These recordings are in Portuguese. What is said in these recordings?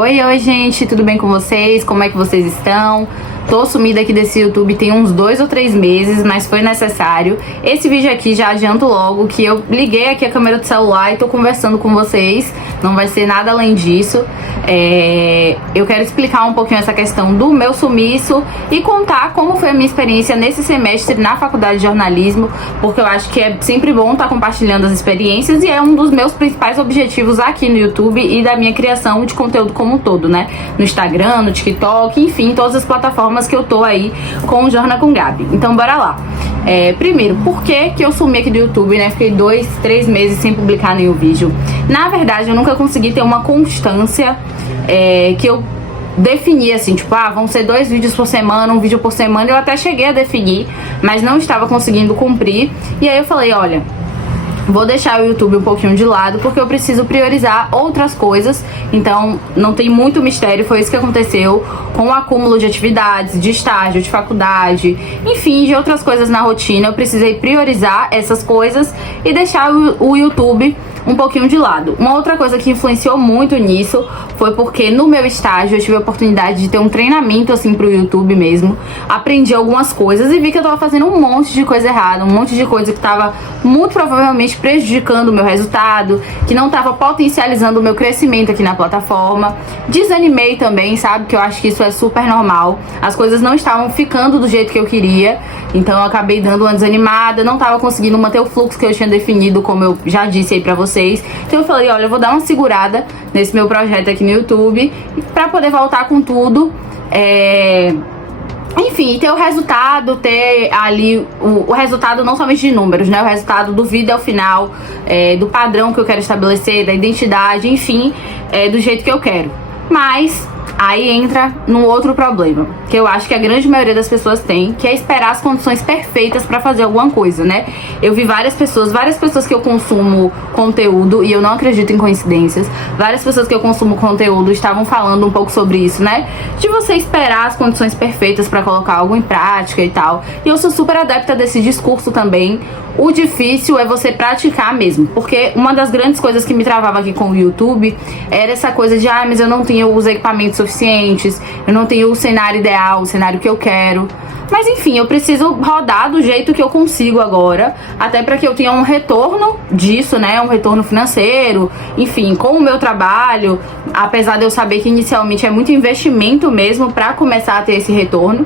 Oi, gente, tudo bem com vocês? Como é que vocês estão? Tô sumida aqui desse YouTube tem uns 2 ou 3 meses, mas foi necessário. Esse vídeo aqui já adianto logo que eu liguei aqui a câmera do celular e tô conversando com vocês. Não vai ser nada além disso. Eu quero explicar um pouquinho essa questão do meu sumiço e contar como foi a minha experiência nesse semestre na faculdade de jornalismo, porque eu acho que é sempre bom estar compartilhando as experiências e é um dos meus principais objetivos aqui no YouTube e da minha criação de conteúdo como um todo, né? No Instagram, no TikTok, enfim, todas as plataformas que eu tô aí com o Jorna com Gabi. Então bora lá. Primeiro, por que eu sumi aqui do YouTube, né? Fiquei 2, 3 meses sem publicar nenhum vídeo. Na verdade, eu nunca consegui ter uma constância que eu defini assim, tipo, vão ser 2 vídeos por semana, 1 vídeo por semana. Eu até cheguei a definir, mas não estava conseguindo cumprir. E aí eu falei, olha, vou deixar o YouTube um pouquinho de lado porque eu preciso priorizar outras coisas. Então não tem muito mistério, foi isso que aconteceu com o acúmulo de atividades, de estágio, de faculdade, enfim, de outras coisas na rotina. Eu precisei priorizar essas coisas e deixar o YouTube um pouquinho de lado. Uma outra coisa que influenciou muito nisso foi porque no meu estágio eu tive a oportunidade de ter um treinamento assim pro YouTube mesmo. Aprendi algumas coisas e vi que eu tava fazendo um monte de coisa errada, um monte de coisa que tava muito provavelmente prejudicando o meu resultado, que não tava potencializando o meu crescimento aqui na plataforma. Desanimei também, sabe? Que eu acho que isso é super normal. As coisas não estavam ficando do jeito que eu queria, então eu acabei dando uma desanimada, não tava conseguindo manter o fluxo que eu tinha definido, como eu já disse aí pra vocês. Então eu falei, olha, eu vou dar uma segurada nesse meu projeto aqui no YouTube pra poder voltar com tudo. Enfim, ter o resultado, ter ali o resultado não somente de números, né? O resultado do vídeo ao final, do padrão que eu quero estabelecer, da identidade, enfim, do jeito que eu quero. Mas aí entra num outro problema, que eu acho que a grande maioria das pessoas tem, que é esperar as condições perfeitas pra fazer alguma coisa, né? Eu vi várias pessoas que eu consumo conteúdo, e eu não acredito em coincidências, várias pessoas que eu consumo conteúdo estavam falando um pouco sobre isso, né? De você esperar as condições perfeitas pra colocar algo em prática e tal. E eu sou super adepta desse discurso também. O difícil é você praticar mesmo, porque uma das grandes coisas que me travava aqui com o YouTube era essa coisa de, mas eu não tenho os equipamentos suficientes, eu não tenho o cenário ideal, o cenário que eu quero. Mas enfim, eu preciso rodar do jeito que eu consigo agora, até para que eu tenha um retorno disso, né? Um retorno financeiro, enfim, com o meu trabalho, apesar de eu saber que inicialmente é muito investimento mesmo para começar a ter esse retorno,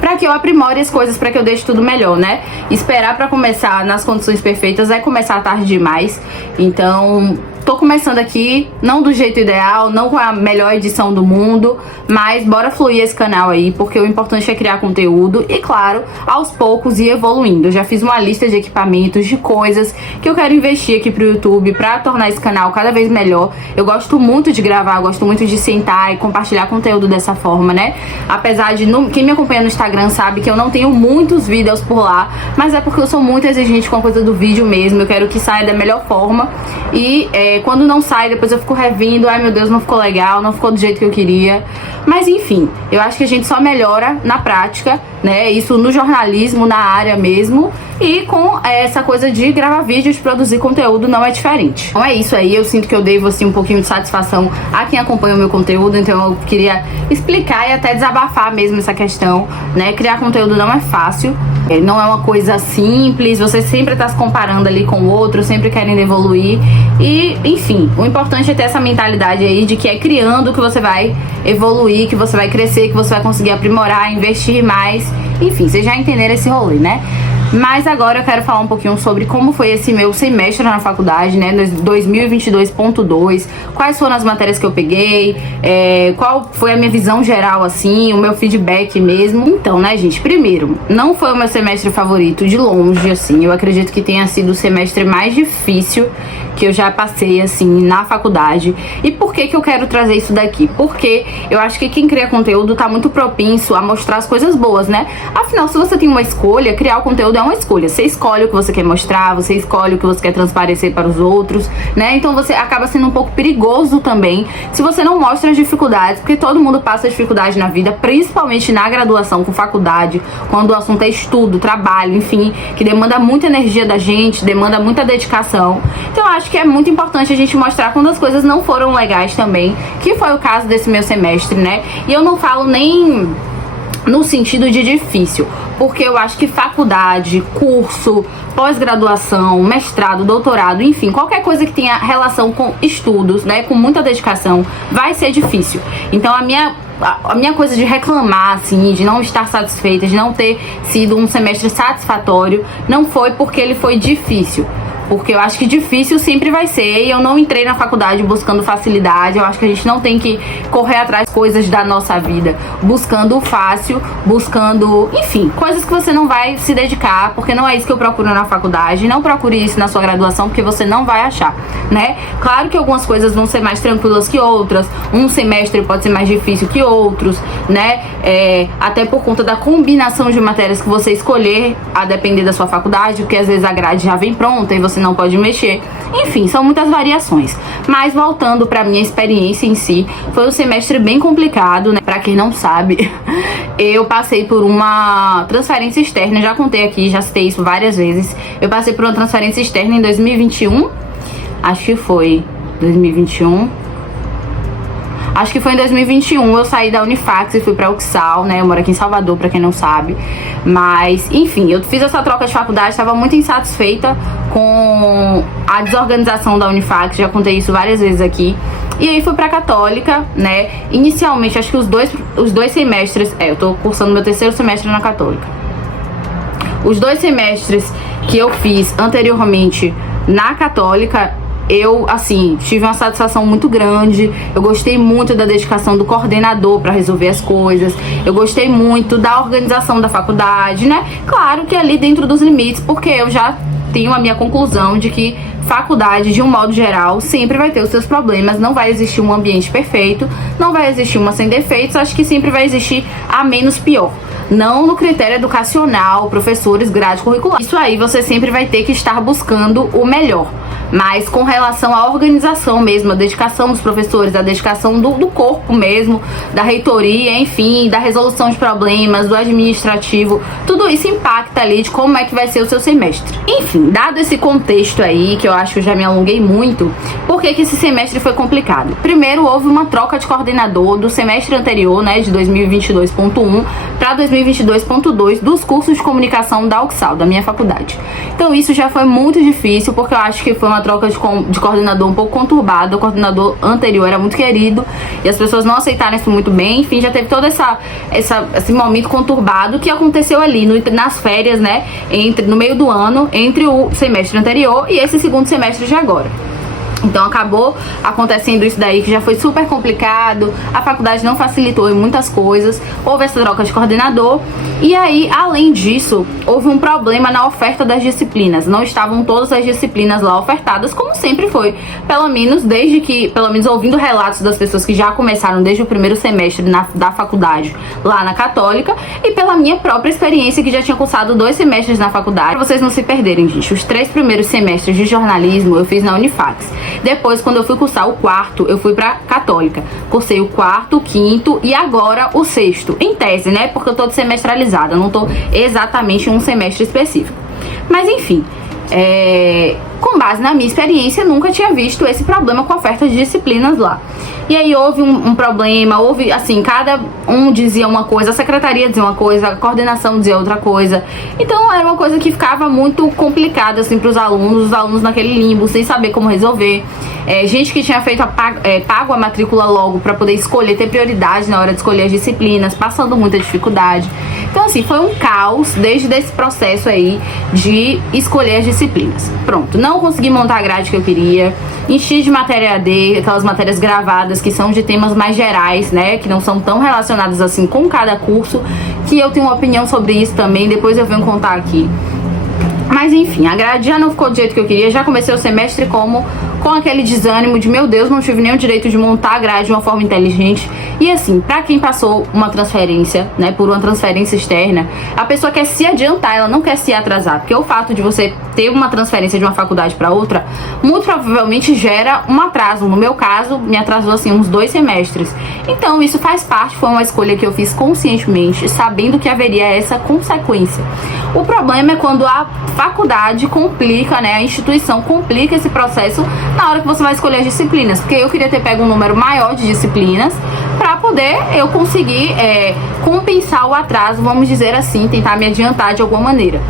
para que eu aprimore as coisas, para que eu deixe tudo melhor, né? Esperar para começar nas condições perfeitas é começar tarde demais. Então, tô começando aqui, não do jeito ideal, não com a melhor edição do mundo, mas bora fluir esse canal aí, porque o importante é criar conteúdo e, claro, aos poucos ir evoluindo. Eu já fiz uma lista de equipamentos, de coisas que eu quero investir aqui pro YouTube pra tornar esse canal cada vez melhor. Eu gosto muito de gravar, eu gosto muito de sentar e compartilhar conteúdo dessa forma, né? Apesar de, quem me acompanha no Instagram sabe que eu não tenho muitos vídeos por lá, mas é porque eu sou muito exigente com a coisa do vídeo mesmo. Eu quero que saia da melhor forma e quando não sai, depois eu fico revindo, ai meu Deus, não ficou legal, não ficou do jeito que eu queria. Mas enfim, eu acho que a gente só melhora na prática, né? Isso no jornalismo, na área mesmo. E com essa coisa de gravar vídeos, produzir conteúdo não é diferente. Então é isso aí, eu sinto que eu devo assim um pouquinho de satisfação a quem acompanha o meu conteúdo. Então eu queria explicar e até desabafar mesmo essa questão, né? Criar conteúdo não é fácil, não é uma coisa simples, você sempre tá se comparando ali com o outro, sempre querendo evoluir. E, enfim, o importante é ter essa mentalidade aí de que é criando que você vai evoluir, que você vai crescer, que você vai conseguir aprimorar, investir mais. Enfim, vocês já entenderam esse rolê, né? Mas agora eu quero falar um pouquinho sobre como foi esse meu semestre na faculdade, né, 2022.2, quais foram as matérias que eu peguei, qual foi a minha visão geral, assim, o meu feedback mesmo. Então, né, gente, primeiro, não foi o meu semestre favorito, de longe, assim, eu acredito que tenha sido o semestre mais difícil que eu já passei, assim, na faculdade. E por que eu quero trazer isso daqui? Porque eu acho que quem cria conteúdo tá muito propenso a mostrar as coisas boas, né? Afinal, se você tem uma escolha, criar o conteúdo tudo é uma escolha. Você escolhe o que você quer mostrar, você escolhe o que você quer transparecer para os outros, né? Então você acaba sendo um pouco perigoso também se você não mostra as dificuldades, porque todo mundo passa dificuldade na vida, principalmente na graduação, com faculdade, quando o assunto é estudo, trabalho, enfim, que demanda muita energia da gente, demanda muita dedicação. Então eu acho que é muito importante a gente mostrar quando as coisas não foram legais também, que foi o caso desse meu semestre, né? E eu não falo nem no sentido de difícil, porque eu acho que faculdade, curso, pós-graduação, mestrado, doutorado, enfim, qualquer coisa que tenha relação com estudos, né, com muita dedicação, vai ser difícil. Então a minha coisa de reclamar, assim, de não estar satisfeita, de não ter sido um semestre satisfatório, não foi porque ele foi difícil. Porque eu acho que difícil sempre vai ser, e eu não entrei na faculdade buscando facilidade. Eu acho que a gente não tem que correr atrás de coisas da nossa vida, buscando o fácil, buscando, enfim, coisas que você não vai se dedicar, porque não é isso que eu procuro na faculdade. Não procure isso na sua graduação, porque você não vai achar, né? Claro que algumas coisas vão ser mais tranquilas que outras, um semestre pode ser mais difícil que outros, né? Até por conta da combinação de matérias que você escolher, a depender da sua faculdade, porque às vezes a grade já vem pronta e você não pode mexer. Enfim, são muitas variações. Mas voltando para minha experiência em si, foi um semestre bem complicado, né? Para quem não sabe, eu passei por uma transferência externa, já contei aqui, já citei isso várias vezes. Eu passei por uma transferência externa em 2021. Acho que foi 2021. Acho que foi em 2021, eu saí da Unifax e fui pra Uxal, né? Eu moro aqui em Salvador, pra quem não sabe. Mas, enfim, eu fiz essa troca de faculdade, estava muito insatisfeita com a desorganização da Unifax, já contei isso várias vezes aqui. E aí fui pra Católica, né? Inicialmente, acho que os dois semestres... eu tô cursando meu terceiro semestre na Católica. Os 2 semestres que eu fiz anteriormente na Católica, eu, assim, tive uma satisfação muito grande. Eu gostei muito da dedicação do coordenador para resolver as coisas. Eu gostei muito da organização da faculdade, né? Claro que ali dentro dos limites, porque eu já tenho a minha conclusão de que faculdade, de um modo geral, sempre vai ter os seus problemas. Não vai existir um ambiente perfeito, não vai existir uma sem defeitos. Acho que sempre vai existir a menos pior. Não no critério educacional, professores, grade curricular. Isso aí você sempre vai ter que estar buscando o melhor. Mas com relação à organização mesmo, a dedicação dos professores, a dedicação do corpo mesmo, da reitoria, enfim, da resolução de problemas, do administrativo, tudo isso impacta ali de como é que vai ser o seu semestre. Enfim, dado esse contexto aí, que eu acho que eu já me alonguei muito, por que esse semestre foi complicado? Primeiro, houve uma troca de coordenador do semestre anterior, né, de 2022.1 para 2022.2 dos cursos de comunicação da Uxal, da minha faculdade. Então isso já foi muito difícil, porque eu acho que foi uma troca de coordenador um pouco conturbada. O coordenador anterior era muito querido e as pessoas não aceitaram isso muito bem. Enfim, já teve todo esse momento conturbado que aconteceu ali nas férias, né, no meio do ano, entre o semestre anterior e esse segundo semestre de agora. Então acabou acontecendo isso daí, que já foi super complicado. A faculdade não facilitou em muitas coisas. Houve essa troca de coordenador. E aí, além disso, houve um problema na oferta das disciplinas. Não estavam todas as disciplinas lá ofertadas, como sempre foi. Pelo menos ouvindo relatos das pessoas que já começaram desde o primeiro semestre da faculdade lá na Católica, e pela minha própria experiência, que já tinha cursado 2 semestres na faculdade. Pra vocês não se perderem, gente, os 3 primeiros semestres de jornalismo eu fiz na Unifax. Depois, quando eu fui cursar o 4º, eu fui pra Católica. Cursei o 4º, o 5º e agora o 6º. Em tese, né? Porque eu tô semestralizada, eu não tô exatamente em um semestre específico. Mas enfim, com base na minha experiência, nunca tinha visto esse problema com a oferta de disciplinas lá. E aí houve um problema, houve, assim, cada um dizia uma coisa, a secretaria dizia uma coisa, a coordenação dizia outra coisa. Então era uma coisa que ficava muito complicada, assim, para os alunos naquele limbo, sem saber como resolver. Gente que tinha feito pago a matrícula logo para poder escolher, ter prioridade na hora de escolher as disciplinas, passando muita dificuldade. Então, assim, foi um caos desde esse processo aí de escolher as disciplinas. Pronto, não consegui montar a grade que eu queria, enchi de matéria AD, aquelas matérias gravadas que são de temas mais gerais, né, que não são tão relacionados assim com cada curso, que eu tenho uma opinião sobre isso também, depois eu venho contar aqui. Mas enfim, a grade já não ficou do jeito que eu queria, já comecei o semestre como com aquele desânimo de, meu Deus, não tive nem o direito de montar a grade de uma forma inteligente. E assim, pra quem passou uma transferência, né, por uma transferência externa, a pessoa quer se adiantar, ela não quer se atrasar, porque o fato de você ter uma transferência de uma faculdade para outra, muito provavelmente gera um atraso. No meu caso, me atrasou assim uns 2 semestres. Então isso faz parte, foi uma escolha que eu fiz conscientemente, sabendo que haveria essa consequência. O problema é quando a faculdade complica, né, a instituição complica esse processo na hora que você vai escolher as disciplinas, porque eu queria ter pego um número maior de disciplinas para poder eu conseguir compensar o atraso, vamos dizer assim, tentar me adiantar de alguma maneira.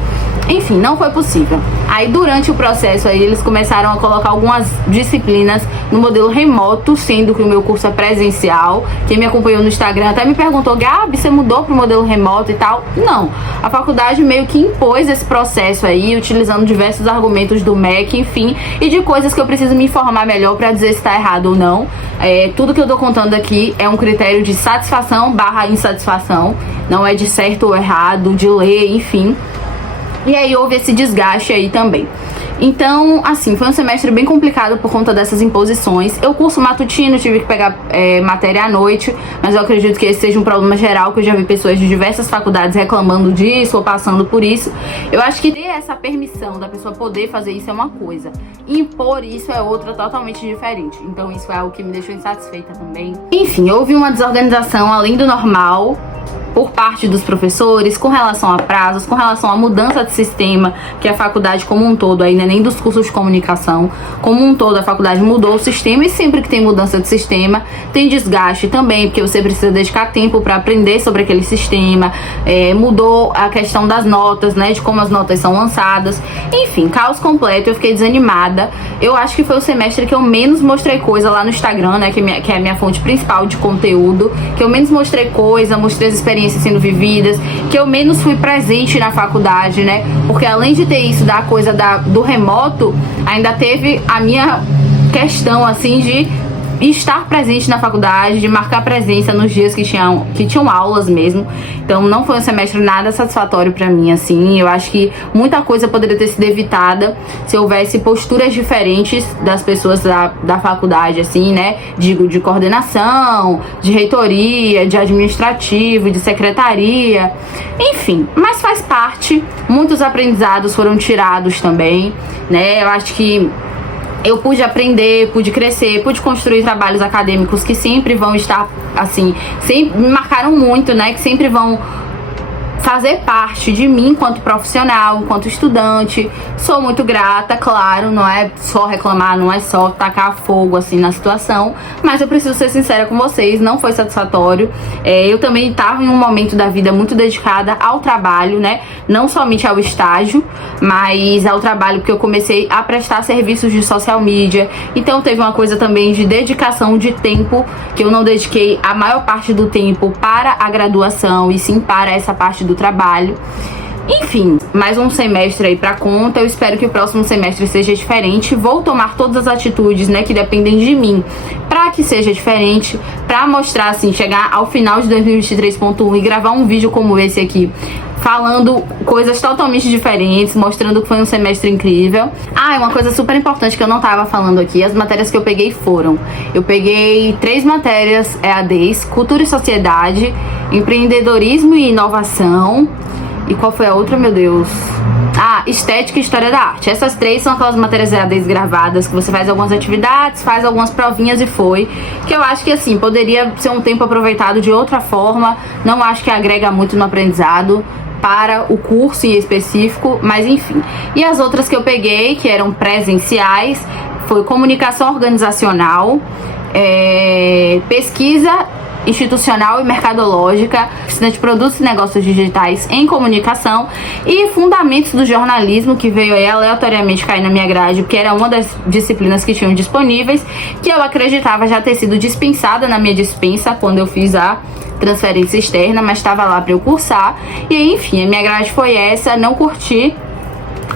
Enfim, não foi possível. Aí durante o processo aí eles começaram a colocar algumas disciplinas no modelo remoto, sendo que o meu curso é presencial. Quem me acompanhou no Instagram até me perguntou: Gabi, você mudou pro modelo remoto e tal? Não, a faculdade meio que impôs esse processo aí, utilizando diversos argumentos do MEC, enfim, e de coisas que eu preciso me informar melhor para dizer se tá errado ou não. Tudo que eu tô contando aqui é um critério de satisfação / insatisfação, não é de certo ou errado, de lei, enfim. E aí houve esse desgaste aí também. Então, assim, foi um semestre bem complicado por conta dessas imposições. Eu curso matutino, tive que pegar matéria à noite, mas eu acredito que esse seja um problema geral, que eu já vi pessoas de diversas faculdades reclamando disso ou passando por isso. Eu acho que ter essa permissão da pessoa poder fazer isso é uma coisa, impor isso é outra totalmente diferente. Então isso é algo que me deixou insatisfeita também. Enfim, houve uma desorganização além do normal por parte dos professores, com relação a prazos, com relação à mudança de sistema, que a faculdade como um todo, aí, né, nem dos cursos de comunicação, como um todo a faculdade mudou o sistema, e sempre que tem mudança de sistema, tem desgaste também, porque você precisa dedicar tempo para aprender sobre aquele sistema, mudou a questão das notas, né, de como as notas são lançadas, enfim, caos completo. Eu fiquei desanimada. Eu acho que foi o semestre que eu menos mostrei coisa lá no Instagram, né, que é a minha fonte principal de conteúdo, que eu menos mostrei coisa, mostrei as experiências sendo vividas, que eu menos fui presente na faculdade, né? Porque além de ter isso da coisa do remoto, ainda teve a minha questão, assim, de estar presente na faculdade, de marcar presença nos dias que tinham aulas mesmo. Então não foi um semestre nada satisfatório pra mim, assim. Eu acho que muita coisa poderia ter sido evitada se houvesse posturas diferentes das pessoas da faculdade, assim, né? Digo, de coordenação, de reitoria, de administrativo, de secretaria, enfim. Mas faz parte, muitos aprendizados foram tirados também, né? Eu acho que eu pude aprender, pude crescer, pude construir trabalhos acadêmicos que sempre vão estar, assim, sempre me marcaram muito, né? Que sempre vão fazer parte de mim enquanto profissional, enquanto estudante. Sou muito grata, claro, não é só reclamar, não é só tacar fogo assim na situação, mas eu preciso ser sincera com vocês, não foi satisfatório. Eu também estava em um momento da vida muito dedicada ao trabalho, né, não somente ao estágio, mas ao trabalho, porque eu comecei a prestar serviços de social media, então teve uma coisa também de dedicação de tempo, que eu não dediquei a maior parte do tempo para a graduação, e sim para essa parte do trabalho. Enfim, mais um semestre aí pra conta. Eu espero que o próximo semestre seja diferente. Vou tomar todas as atitudes, né, que dependem de mim pra que seja diferente, pra mostrar, assim, chegar ao final de 2023.1 e gravar um vídeo como esse aqui, falando coisas totalmente diferentes, mostrando que foi um semestre incrível. Ah, uma coisa super importante que eu não tava falando aqui, as matérias que eu peguei foram: eu peguei 3 matérias EADs, Cultura e Sociedade, Empreendedorismo e Inovação, e qual foi a outra, meu Deus? Ah, Estética e História da Arte. Essas 3 são aquelas matérias EADs gravadas, que você faz algumas atividades, faz algumas provinhas e foi. Que eu acho que, assim, poderia ser um tempo aproveitado de outra forma. Não acho que agrega muito no aprendizado para o curso em específico, mas enfim. E as outras que eu peguei, que eram presenciais, foi Comunicação Organizacional, Pesquisa Institucional e Mercadológica, Oficina de Produtos e Negócios Digitais em Comunicação, e Fundamentos do Jornalismo, que veio aí aleatoriamente cair na minha grade, porque era uma das disciplinas que tinham disponíveis, que eu acreditava já ter sido dispensada na minha dispensa quando eu fiz a transferência externa, mas estava lá para eu cursar. E enfim, a minha grade foi essa, não curti.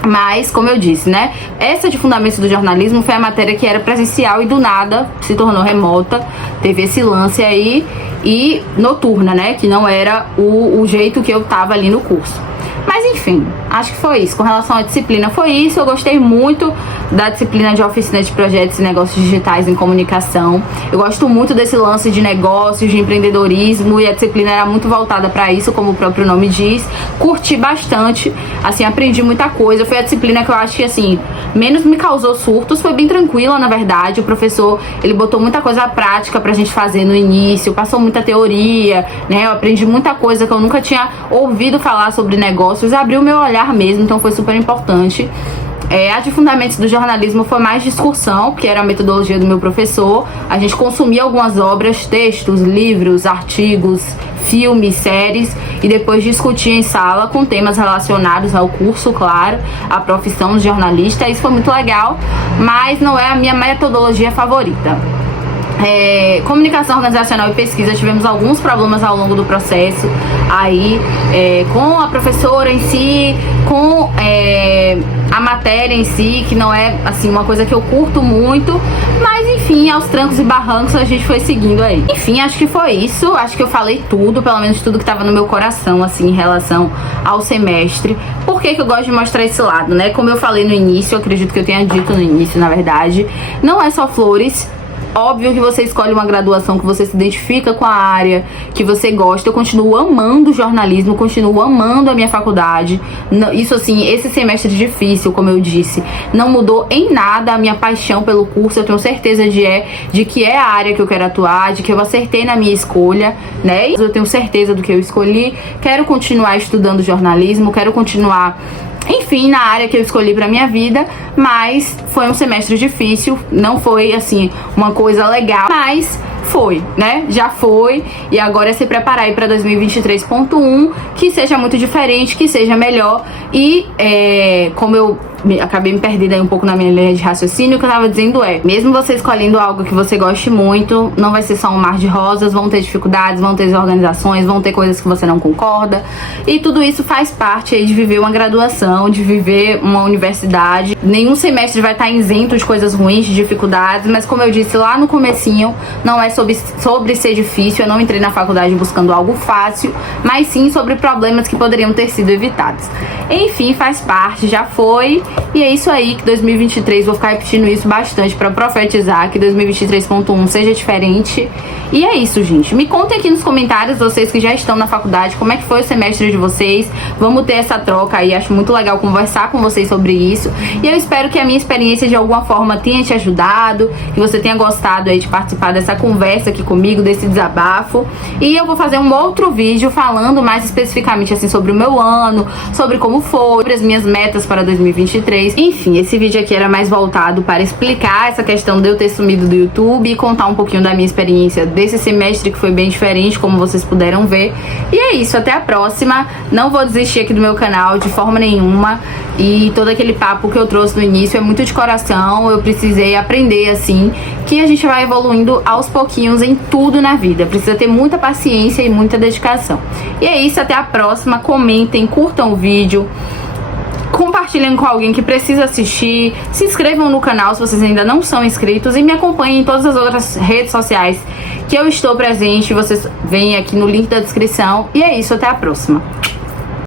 Mas, como eu disse, né, essa de Fundamentos do Jornalismo foi a matéria que era presencial e do nada se tornou remota. Teve esse lance aí, e noturna, né, que não era o jeito que eu tava ali no curso. Mas enfim, acho que foi isso. Com relação à disciplina, foi isso. Eu gostei muito da disciplina de oficina de projetos e negócios digitais em comunicação. Eu gosto muito desse lance de negócios, de empreendedorismo, e a disciplina era muito voltada para isso, como o próprio nome diz. Curti bastante, assim, aprendi muita coisa. Foi a disciplina que eu acho que, assim, menos me causou surtos. Foi bem tranquila, na verdade. O professor, ele botou muita coisa prática pra gente fazer no início, passou muita teoria, né? Eu aprendi muita coisa que eu nunca tinha ouvido falar sobre negócios, abriu o meu olhar mesmo, então foi super importante. A de Fundamentos do Jornalismo foi mais discussão, que era a metodologia do meu professor. A gente consumia algumas obras, textos, livros, artigos, filmes, séries, e depois discutia em sala com temas relacionados ao curso, claro, a profissão de jornalista. Isso foi muito legal, mas não é a minha metodologia favorita. Comunicação organizacional e pesquisa, tivemos alguns problemas ao longo do processo aí, com a professora em si, com a matéria em si, que não é assim uma coisa que eu curto muito, mas enfim, aos trancos e barrancos a gente foi seguindo aí. Enfim, acho que foi isso, acho que eu falei tudo, pelo menos tudo que tava no meu coração, assim, em relação ao semestre. Por que que eu gosto de mostrar esse lado, né? Como eu falei no início, eu acredito que eu tenha dito no início, na verdade, não é só flores. Óbvio que você escolhe uma graduação que você se identifica com a área, que você gosta. Eu continuo amando jornalismo, continuo amando a minha faculdade. Isso assim, esse semestre difícil, como eu disse, não mudou em nada a minha paixão pelo curso. Eu tenho certeza de que é a área que eu quero atuar, de que eu acertei na minha escolha, né? Eu tenho certeza do que eu escolhi. Quero continuar estudando jornalismo, quero continuar, enfim, na área que eu escolhi pra minha vida, mas foi um semestre difícil, não foi, assim, uma coisa legal, mas foi, né? Já foi, e agora é se preparar aí pra 2023.1, que seja muito diferente, que seja melhor, e como eu acabei me perdendo aí um pouco na minha linha de raciocínio, o que eu tava dizendo mesmo você escolhendo algo que você goste muito, não vai ser só um mar de rosas, vão ter dificuldades, vão ter desorganizações, vão ter coisas que você não concorda, e tudo isso faz parte aí de viver uma graduação, de viver uma universidade. Nenhum semestre vai estar isento de coisas ruins, de dificuldades, mas como eu disse lá no comecinho, não é sobre ser difícil. Eu não entrei na faculdade buscando algo fácil, mas sim sobre problemas que poderiam ter sido evitados. Enfim, faz parte, já foi. E é isso aí, que 2023, vou ficar repetindo isso bastante pra profetizar que 2023.1 seja diferente. E é isso, gente. Me contem aqui nos comentários, vocês que já estão na faculdade, como é que foi o semestre de vocês. Vamos ter essa troca aí, acho muito legal conversar com vocês sobre isso. E eu espero que a minha experiência de alguma forma tenha te ajudado, que você tenha gostado aí de participar dessa conversa aqui comigo, desse desabafo. E eu vou fazer um outro vídeo falando mais especificamente assim sobre o meu ano, sobre como foi, sobre as minhas metas para 2023. Enfim, esse vídeo aqui era mais voltado para explicar essa questão de eu ter sumido do YouTube e contar um pouquinho da minha experiência desse semestre, que foi bem diferente, como vocês puderam ver. E é isso, até a próxima. Não vou desistir aqui do meu canal de forma nenhuma. E todo aquele papo que eu trouxe no início é muito de coração. Eu precisei aprender, assim, que a gente vai evoluindo aos pouquinhos em tudo na vida. Precisa ter muita paciência e muita dedicação. E é isso, até a próxima. Comentem, curtam o vídeo, compartilhem com alguém que precisa assistir, se inscrevam no canal se vocês ainda não são inscritos e me acompanhem em todas as outras redes sociais que eu estou presente. Vocês veem aqui no link da descrição. E é isso, até a próxima.